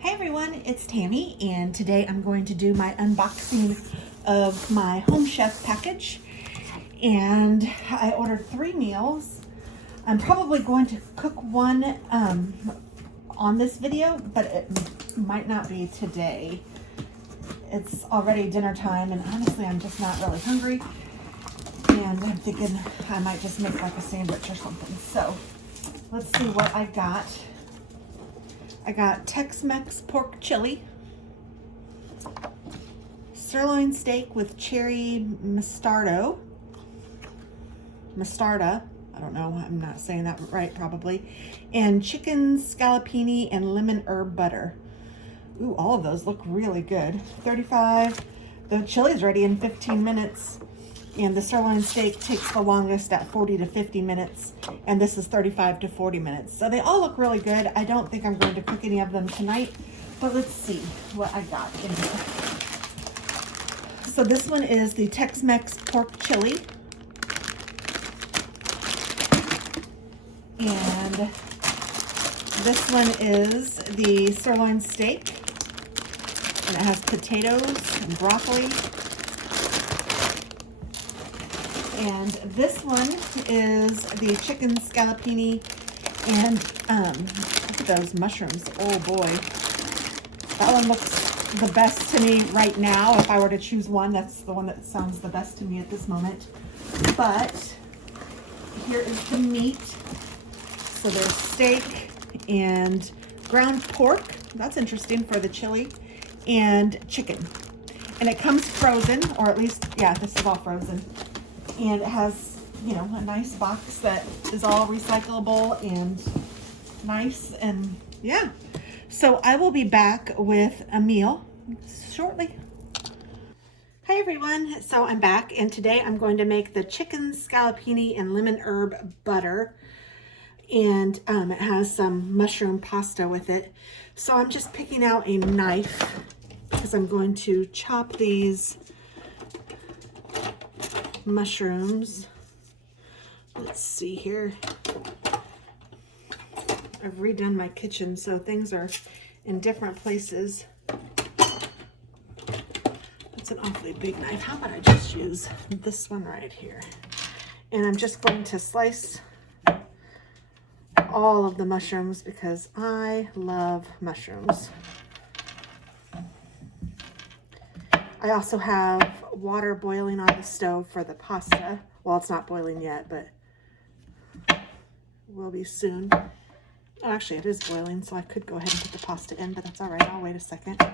Hey everyone, it's Tammy, and today I'm going to do my unboxing of my Home Chef package. And I ordered 3 meals. I'm probably going to cook one on this video, but it might not be today. It's already dinner time, and honestly I'm just not really hungry. And I'm thinking I might just make like a sandwich or something. So let's see what I got. I got Tex-Mex pork chili, sirloin steak with cherry mostarda, I don't know, I'm not saying that right probably, and chicken scallopini and lemon herb butter. Ooh, all of those look really good. 35, the chili's ready in 15 minutes. And the sirloin steak takes the longest at 40 to 50 minutes. And this is 35 to 40 minutes. So they all look really good. I don't think I'm going to cook any of them tonight, but let's see what I got in here. So this one is the Tex-Mex pork chili. And this one is the sirloin steak. And it has potatoes and broccoli. And this one is the chicken scallopini and look at those mushrooms. Oh boy. That one looks the best to me right now. If I were to choose one, that's the one that sounds the best to me at this moment. But here is the meat. So there's steak and ground pork. That's interesting for the chili. And chicken. And it comes frozen, or at least, yeah, this is all frozen. And it has, you know, a nice box that is all recyclable and nice, and yeah. So I will be back with a meal shortly. Hi everyone, so I'm back, and today I'm going to make the chicken scallopini and lemon herb butter. And it has some mushroom pasta with it. So I'm just picking out a knife because I'm going to chop these mushrooms. Let's see here. I've redone my kitchen, so things are in different places. It's an awfully big knife. How about I just use this one right here? And I'm just going to slice all of the mushrooms because I love mushrooms. I also have water boiling on the stove for the pasta. Well, it's not boiling yet, but will be soon. Oh, actually, it is boiling, so I could go ahead and put the pasta in, but that's all right. I'll wait a second.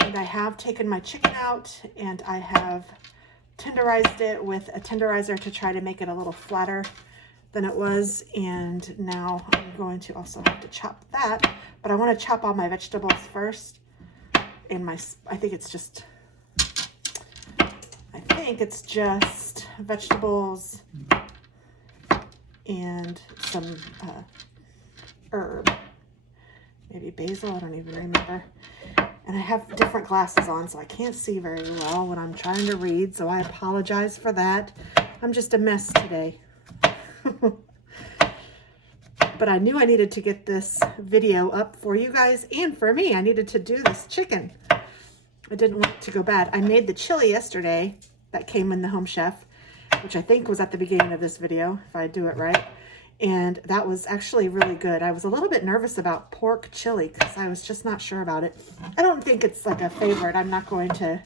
And I have taken my chicken out, and I have tenderized it with a tenderizer to try to make it a little flatter than it was. And now I'm going to also have to chop that, but I want to chop all my vegetables first. And I think it's just vegetables and some herb, maybe basil, I don't even remember. And I have different glasses on, so I can't see very well when I'm trying to read, so I apologize for that. I'm just a mess today. But I knew I needed to get this video up for you guys and for me. I needed to do this chicken. I didn't want it to go bad. I made the chili yesterday that came in the Home Chef, which I think was at the beginning of this video, if I do it right. And that was actually really good. I was a little bit nervous about pork chili because I was just not sure about it. I don't think it's like a favorite. I'm not going to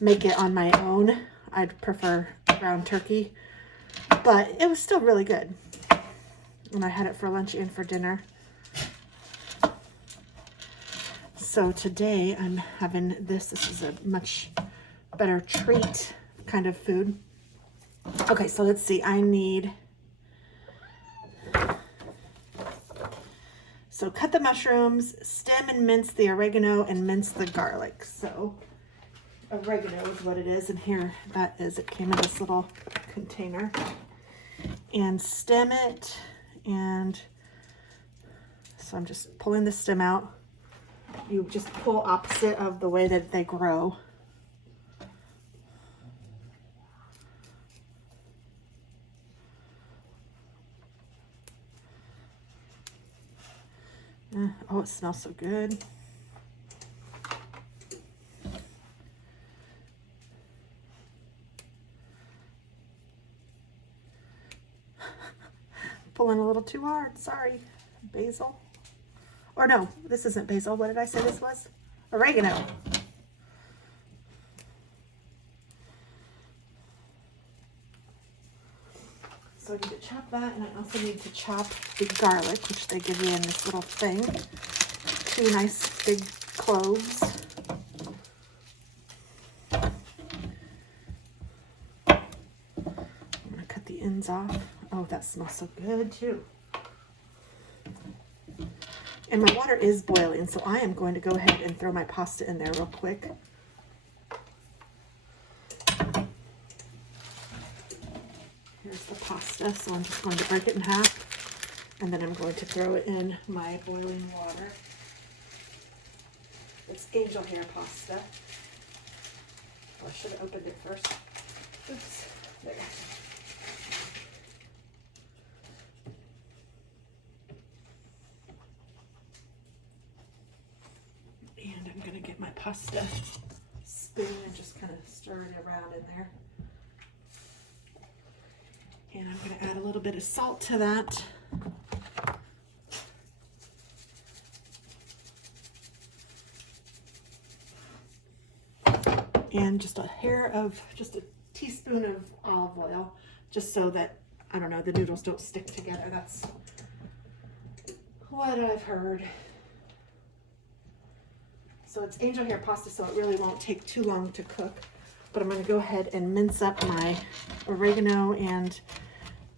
make it on my own. I'd prefer ground turkey, but it was still really good. And I had it for lunch and for dinner. So today I'm having this. This is a much better treat kind of food. Okay, so let's see. So cut the mushrooms, stem and mince the oregano, and mince the garlic. So oregano is what it is, and here that is. It came in this little container. And stem it, and so I'm just pulling the stem out. You just pull opposite of the way that they grow. Oh, it smells so good. Pulling a little too hard, sorry. Basil. Or no, this isn't basil. What did I say this was? Oregano. So I need to chop that, and I also need to chop the garlic, which they give you in this little thing. 2 nice big cloves. I'm gonna cut the ends off. Oh, that smells so good too. And my water is boiling, so I am going to go ahead and throw my pasta in there real quick. Here's the pasta, so I'm just going to break it in half, and then I'm going to throw it in my boiling water. It's angel hair pasta. Oh, I should have opened it first. Oops, there. And I'm gonna get my pasta spoon and just kind of stir it around in there. And I'm going to add a little bit of salt to that. And just a teaspoon of olive oil, just so that, I don't know, the noodles don't stick together. That's what I've heard. So it's angel hair pasta, so it really won't take too long to cook. But I'm going to go ahead and mince up my oregano and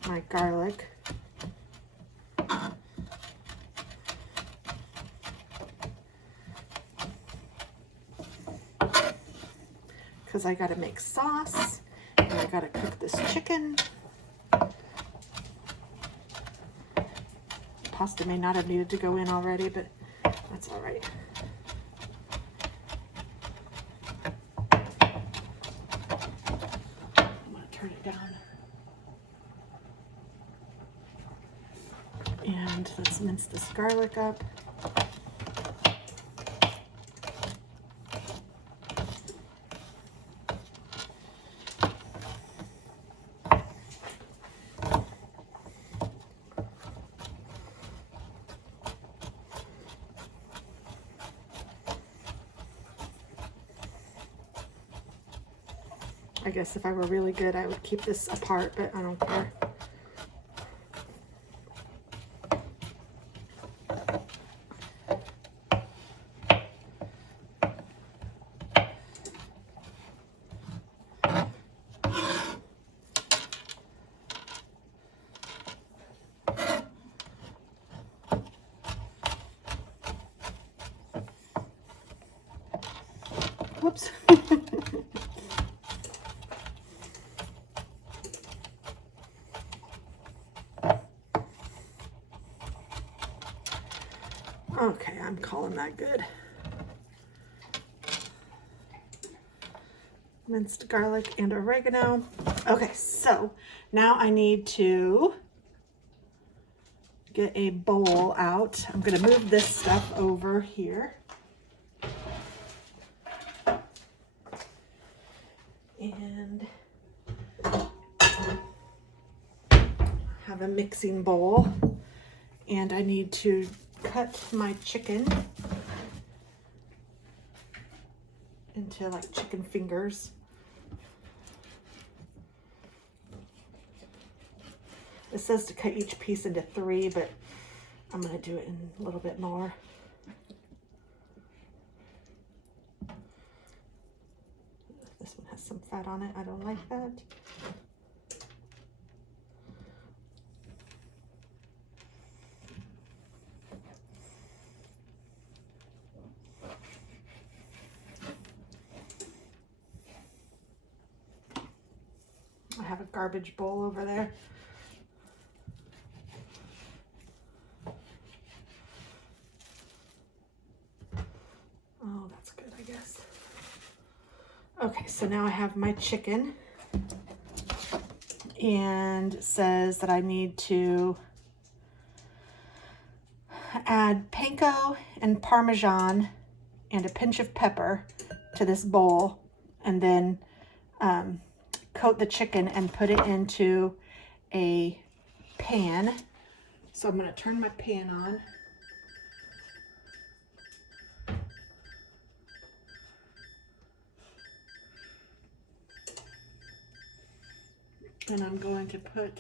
my garlic. Because I got to make sauce, and I got to cook this chicken. Pasta may not have needed to go in already, but that's all right. Turn it down. And let's mince this garlic up. I guess if I were really good, I would keep this apart, but I don't care. Whoops. Okay, I'm calling that good. Minced garlic and oregano. Okay, so now I need to get a bowl out. I'm going to move this stuff over here. And have a mixing bowl. And I need to cut my chicken into like chicken fingers. It says to cut each piece into 3, but I'm going to do it in a little bit more. This one has some fat on it. I don't like that. I have a garbage bowl over there. Oh, that's good, I guess. Okay, so now I have my chicken, and it says that I need to add Panko and Parmesan and a pinch of pepper to this bowl, and then coat the chicken and put it into a pan. So I'm going to turn my pan on. And I'm going to put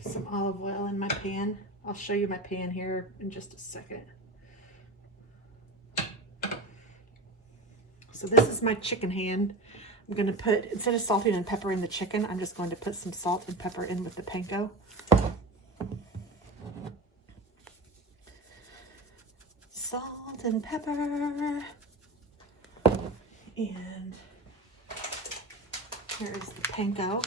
some olive oil in my pan. I'll show you my pan here in just a second. So this is my chicken hand. I'm going to put, instead of salting and peppering the chicken, I'm just going to put some salt and pepper in with the panko. Salt and pepper. And here's the panko.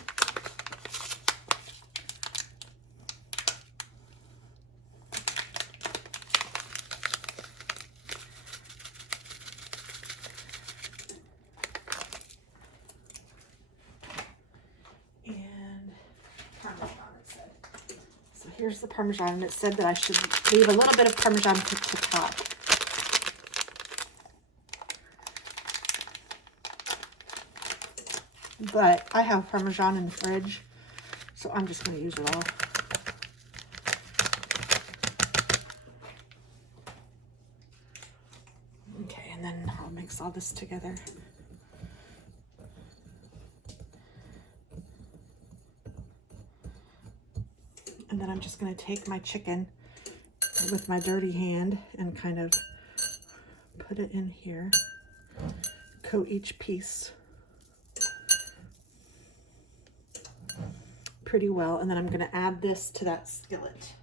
Here's the Parmesan, and it said that I should leave a little bit of Parmesan to top. But I have Parmesan in the fridge, so I'm just going to use it all. Okay, and then I'll mix all this together. And then I'm just going to take my chicken with my dirty hand and kind of put it in here. Coat each piece pretty well. And then I'm going to add this to that skillet.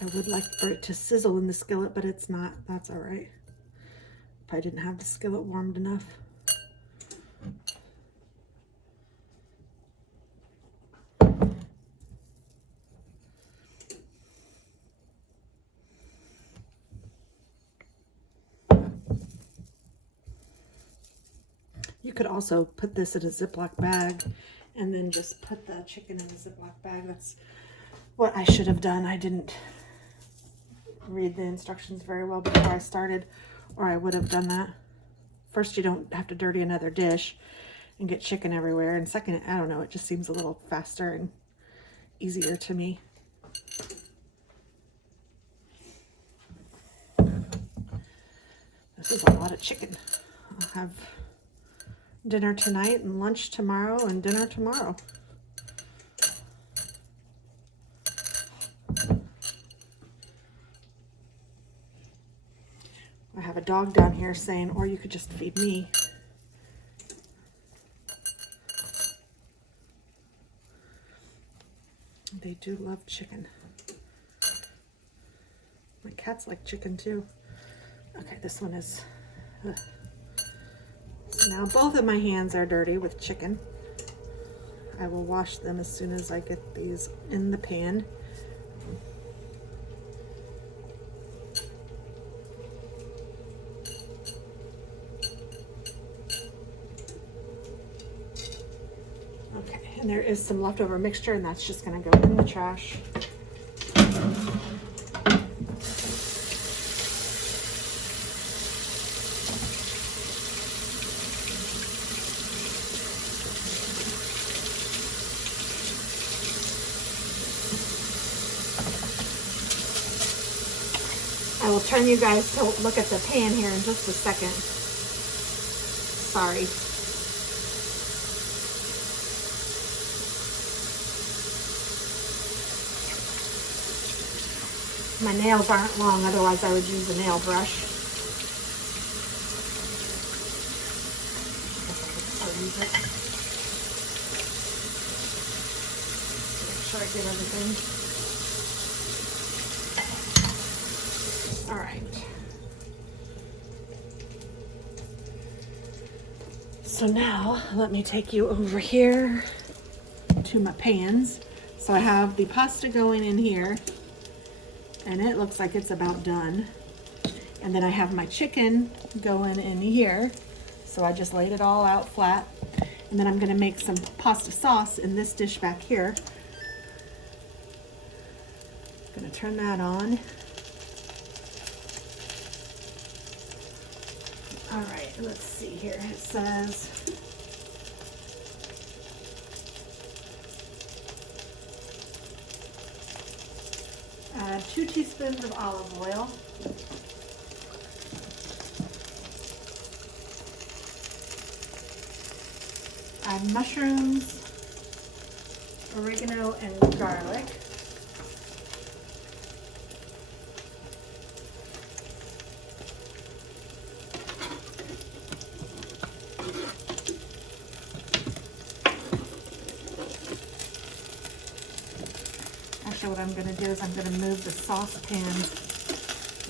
I would like for it to sizzle in the skillet, but it's not. That's all right. If I didn't have the skillet warmed enough. You could also put this in a Ziploc bag and then just put the chicken in the Ziploc bag. That's what I should have done. I didn't read the instructions very well before I started, or I would have done that. First, you don't have to dirty another dish and get chicken everywhere. And second, I don't know, it just seems a little faster and easier to me. This is a lot of chicken. I'll have dinner tonight and lunch tomorrow and dinner tomorrow. I have a dog down here saying, or you could just feed me. They do love chicken. My cats like chicken too. Okay, this one is... So now both of my hands are dirty with chicken. I will wash them as soon as I get these in the pan. Okay, and there is some leftover mixture, and that's just going to go in the trash. I will turn you guys to look at the pan here in just a second. Sorry. My nails aren't long, otherwise I would use a nail brush. I'll use it. Make sure I get everything. All right. So now let me take you over here to my pans. So I have the pasta going in here, and it looks like it's about done. And then I have my chicken going in here. So I just laid it all out flat. And then I'm gonna make some pasta sauce in this dish back here. Gonna turn that on. All right, let's see here. It says, add 2 teaspoons of olive oil. Add mushrooms, oregano, and garlic. Actually, what I'm going to do is I'm going to move the saucepan.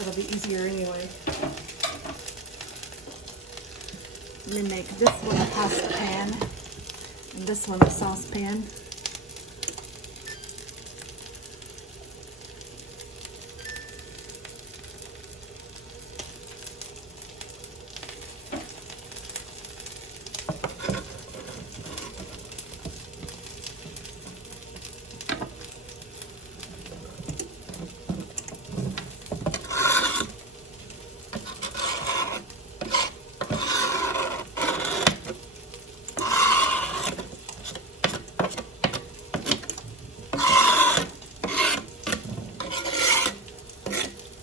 It'll be easier anyway. Let me make this one a pasta pan and this one a saucepan.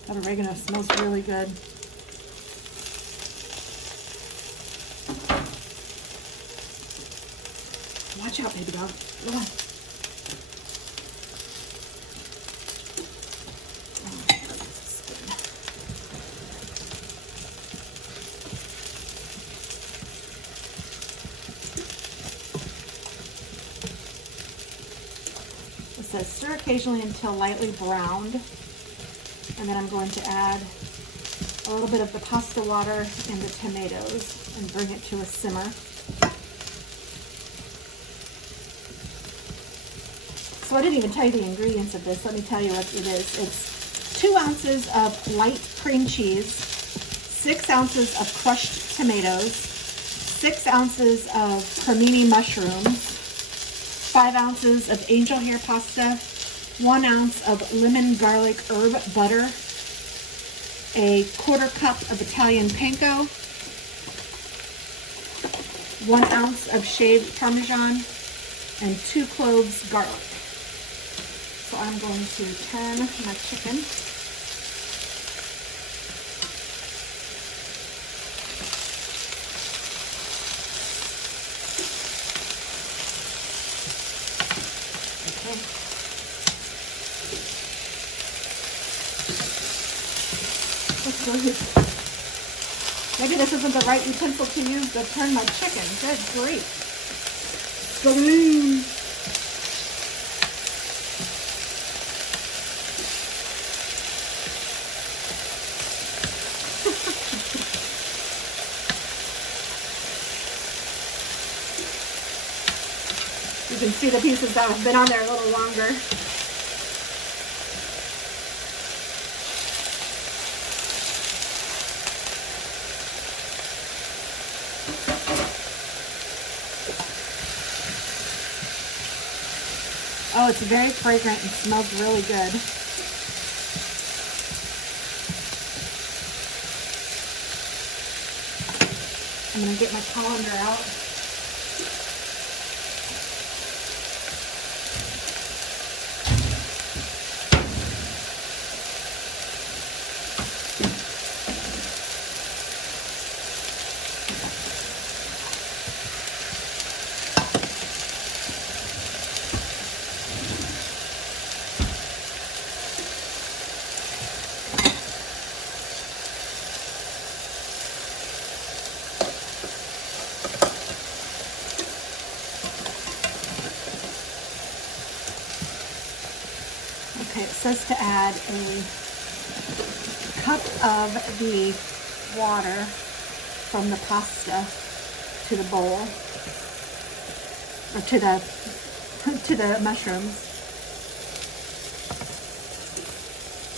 That oregano smells really good. Watch out, baby dog. Go on. It says stir occasionally until lightly browned. And then I'm going to add a little bit of the pasta water and the tomatoes and bring it to a simmer. So I didn't even tell you the ingredients of this. Let me tell you what it is. It's 2 ounces of light cream cheese, 6 ounces of crushed tomatoes, 6 ounces of cremini mushrooms, 5 ounces of angel hair pasta, 1 ounce of lemon garlic herb butter, a 1/4 cup of Italian panko, 1 ounce of shaved Parmesan, and 2 cloves garlic. So I'm going to turn my chicken. Okay. Maybe this isn't the right utensil to use to turn my chicken. Good grief. Scallopini. You can see the pieces that have been on there a little longer. Oh, it's very fragrant and smells really good. I'm going to get my colander out. Okay, it says to add a cup of the water from the pasta to the bowl, or to the mushrooms.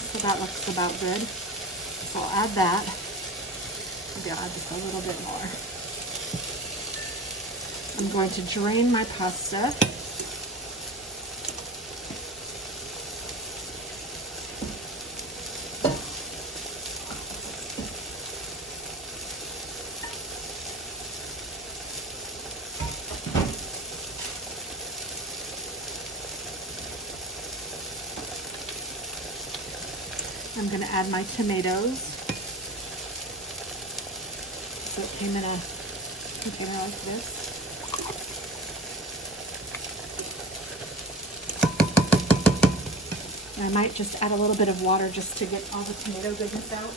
So that looks about good. So I'll add that. Maybe I'll add just a little bit more. I'm going to drain my pasta. I'm going to add my tomatoes. So it came in a container like this. And I might just add a little bit of water just to get all the tomato goodness out.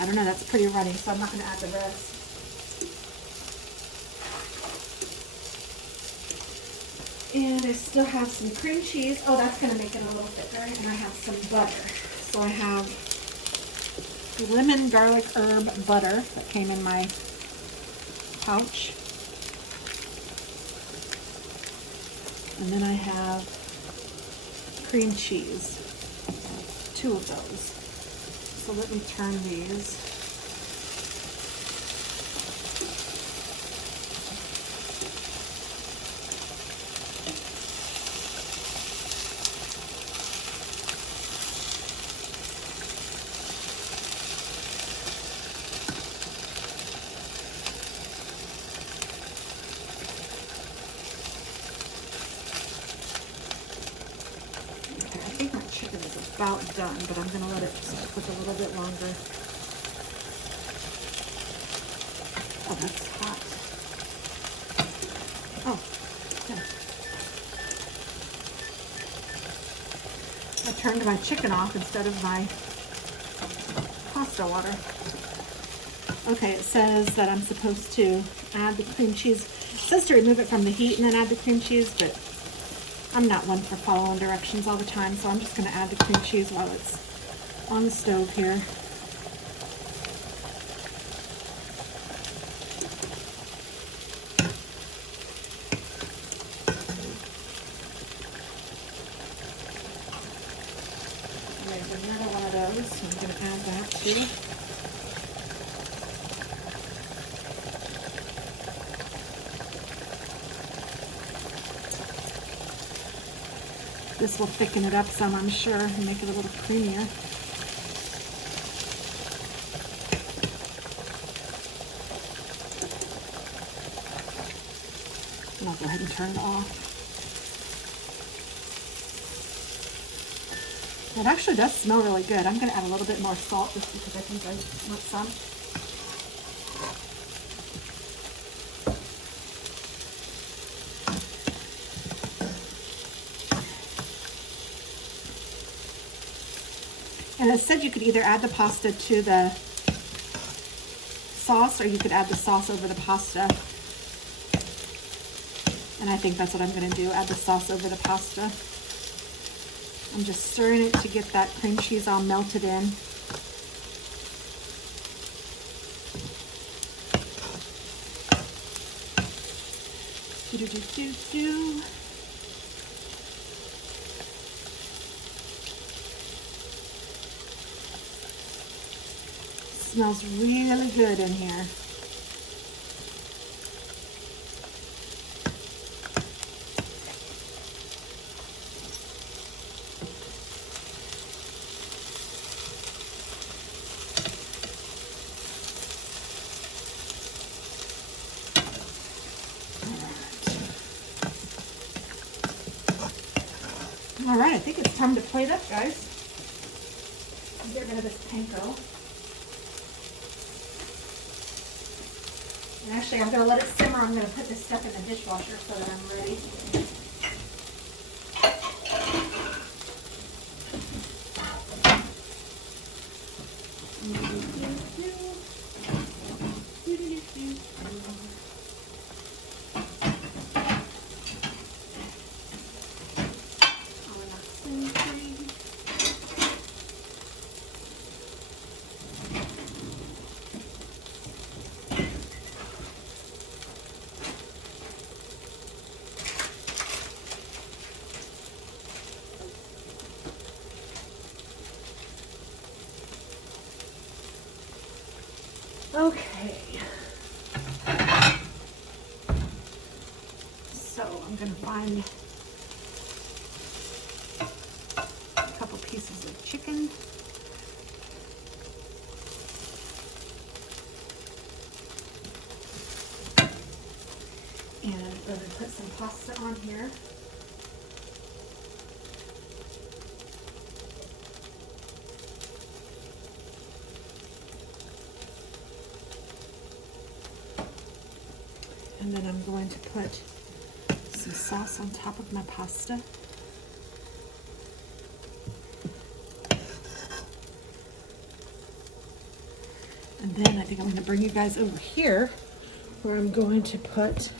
I don't know, that's pretty runny, so I'm not going to add the rest. And I still have some cream cheese. Oh, that's going to make it a little thicker. And I have some butter. So I have lemon garlic herb butter that came in my pouch. And then I have cream cheese, 2 of those. So let me turn these. About done, but I'm going to let it cook a little bit longer. Oh, that's hot. Oh, okay. I turned my chicken off instead of my pasta water. Okay, it says that I'm supposed to add the cream cheese. It says to remove it from the heat and then add the cream cheese, but I'm not one for following directions all the time, so I'm just going to add the cream cheese while it's on the stove here. There's another one of those, so I'm going to add that too. This will thicken it up some, I'm sure, and make it a little creamier. And I'll go ahead and turn it off. It actually does smell really good. I'm going to add a little bit more salt just because I think I want some. And it said you could either add the pasta to the sauce or you could add the sauce over the pasta. And I think that's what I'm going to do, add the sauce over the pasta. I'm just stirring it to get that cream cheese all melted in. Do-do-do-do-do. Smells really good in here. All right, I think it's time to plate up, guys. Get rid of this panko. And actually, I'm going to let it simmer. I'm going to put this stuff in the dishwasher so that I'm ready. Okay. So I'm going to find a couple pieces of chicken. And I'm going to put some pasta on here. And then I'm going to put some sauce on top of my pasta. And then I think I'm going to bring you guys over here where I'm going to put